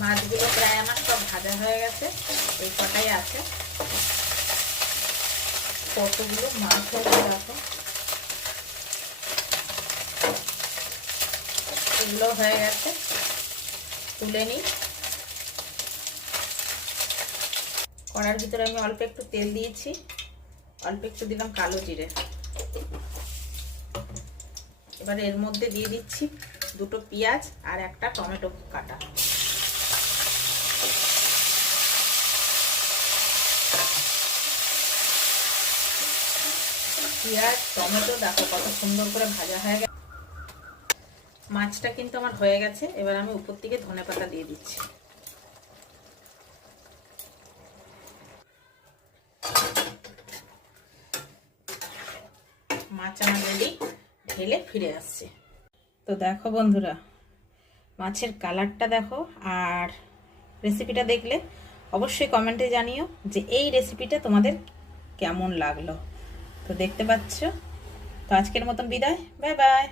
মাছগুলো প্রায় আমার সব ভাজা হয়ে গেছে, এই কটাই আছে। কতগুলো মাছ হয়েছে দেখো, এগুলো হয়ে গেছে, তুলে নিই। কড়ার ভিতরে আমি অল্প একটু তেল দিয়েছি, অল্প একটু দিলাম কালো জিরে। এবার এর মধ্যে দিয়ে দিচ্ছি দুটো পেঁয়াজ আর একটা টমেটো কাটা। পেঁয়াজ টমেটো দেখো কত সুন্দর করে ভাজা হয়ে গেছে। মাছটা কিন্তু আমার হয়ে গেছে। এবার আমি উপর থেকে ধনেপাতা দিয়ে দিচ্ছি। মাছ আমার রেডি, ঢেলে ফিরে আসছে। তো দেখো বন্ধুরা, মাছের কালারটা দেখো, আর রেসিপিটা দেখলে অবশ্যই কমেন্টে জানিও যে এই রেসিপিটা তোমাদের কেমন লাগলো। তো দেখতে পাচ্ছ। তো আজকের মতন বিদায়, বাই বাই।